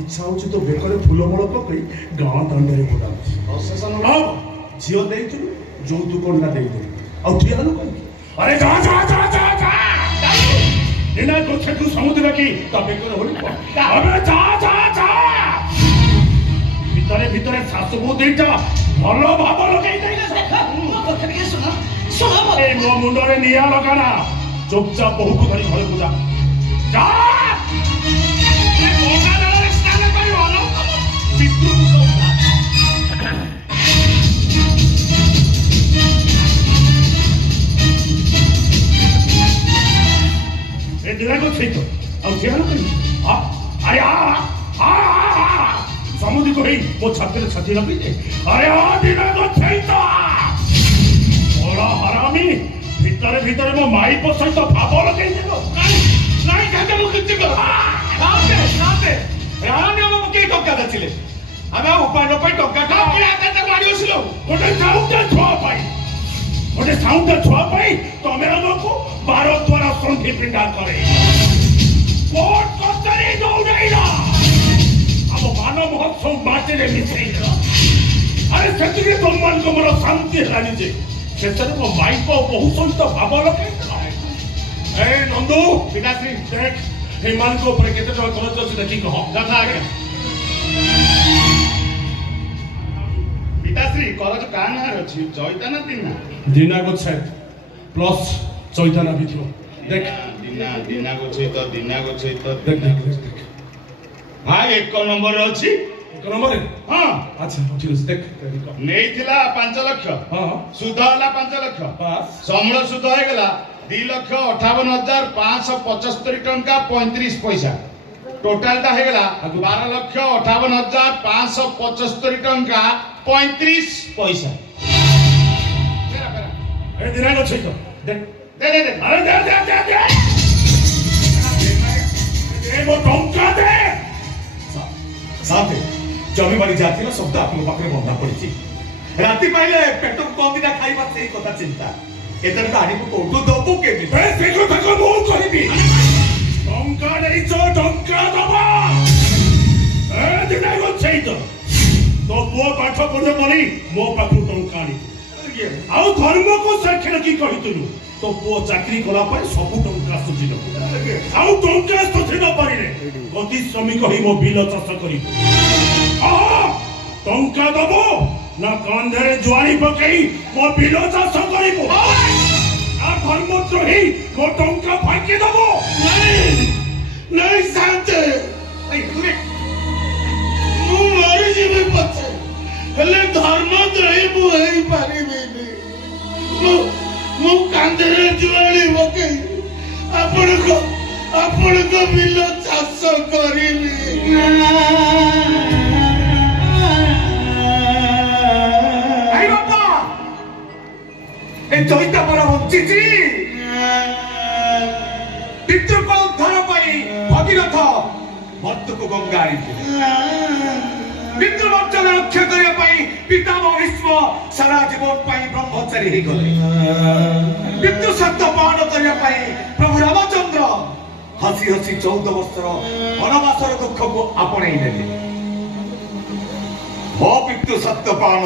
ଇଚ୍ଛା ହଉଛି ତ ବେକରେ ଫୁଲମୂଳ ପକେଇ ଗାଁ ଦାଣ୍ଡରେ ବୁଲାଉଛି। ଝିଅ ଦେଇଥିଲୁ ଯୌତୁକଟା ଦେଇଦେବୁ ଆଉ ଠିଆ ହେଲୁ କାହିଁକି? ଆରେ ଯା ଯା ଯା ଯା ଯା ଏନା ଗଛକୁ ସମୁଦ୍ର କି ତା ବେକରେ ହୋଇ ଆରେ ଯା ଯା ଯା ଭିତରେ ଭିତରେ ଶାଶୁ ବୋହୂ ଦିଟା ଭଲ ଭାବ ଲଗେଇ ଦେଇଲେ ମୋ ମୁଣ୍ଡରେ ନିଆଁ ଲଗାନା। ଚୁପଚାପ ବୋହୂକୁ ଧରି ଘରକୁ ଯା ଯା ସ୍ନାନ କରିବ ସମୁଦ୍ର କହି ମୋ ଛାତିରେ ଛାତି ଲଗେଇଛେ। ଆରେ ହରାମି ଭିତରେ ଭିତରେ ମୋ ମାଇପ ସହିତ ଭାବ ଲଗେଇଦେଲ। ନାଇଁ କାକା ମୁଁ କିଛି ଟଙ୍କା ଦେଥିଲେ ଆମେ ଉପାୟ ପାଇଁ ଟଙ୍କା ମାରି ଆସିଲୁ ଗୋଟେ ସାଉଣ୍ଡ ଛୁଆ ପାଇଁ ତମେ ଆମକୁ ବାର ଦ୍ଵାରା ସନ୍ଧି ପିଣ୍ଡା करे କୋର୍ଟ କଚେରୀ ଦୌଡେଇଲ ଆମ ମାନ ମହୋତ୍ସବ ମାଟିରେ ମିଶେଇଲ। ଆରେ ସେତିକି ତମମାନଙ୍କୁ ମୋର ଶାନ୍ତି ହେଲାନି ଯେ ଶେଷରେ ମୋ ମାଇପ ବହୁ ସହିତ ଭାବ ଲଗେଇଲ। ଏ ନନ୍ଦୁ ପିତାଶ୍ରୀ ଦେଖ ଏମାନଙ୍କ ଉପରେ କେତେ ଟଙ୍କା ଖର୍ଚ୍ଚ ଅଛି ଦେଖି କହ। ଯଥା ଆଜ୍ଞା ପିତାଶ୍ରୀ କରଜ କାହା ନାଁରେ ଅଛି? ଚୈତା ନା ଦିନା? ଦିନା ଗୋଛେ ପ୍ଲସ୍ ଚୈତାନା ବି ଥିବ। ଦେଖ ଦିନା ଗୋଛେଇତ देख देख देख हाँ एक नंबर अच्छी एक नंबर हाँ अच्छा ठीक है देख नहीं थिला 5 लाख हाँ सुध होला 5 लाख बस समूल सुध हो गला 2,58,575 टंका 35 पैसा टोटल टा हो गला 12,58,575 टंका 35 पैसा। ए दिना को छै तो देख दे अरे दे ए वो टंका दे साथे जमी बाड़ी जाती ना शब्द आपको पाखरे बंधा पड़ी राति पाइले पेट कम दिना खाइबा से कथा चिंता एतर दाणी को कोटू दबो केमी ए सेको तक मो करबी टंका नहीं तो टंका दबा ए दिना को छै तो वो पाठ पढ़े पड़ी मो पाखु टंका नहीं आउ धर्म को साक्षर की कहितलु तो पुओ चाकरी कला पर सब टंका सुझी न आउ टंका सुझी न पारिले गति श्रमिक होई मो बिल चाष करी टंका दबो ना कांधरे जुआरी पकई मो बिल चाष करिबो आ धर्मद्रोही मो टंका फाकी दबो नहीं शांत मु मरी जीवे पछे हेले धर्मद्रोही मु हेई पारिबेनी मु कांधरे जुआली पकई आपण को बिल चाष करिबी। आई बाबा ए चैता पर उचिची पितृ को उद्धार पाई भगीरथ मर्त को गंगा आरी पितृ वचन रक्षा करिया पाई पितामह भीष्म सारा जीवन पाई ब्रह्मचारी हे गले पितृ सत्य पालन करिया पाई प्रभु रामचंद्र हसी हसी 14 वर्षर वनवासर दुख को आपणे नेले हो पितृ सत्य पालन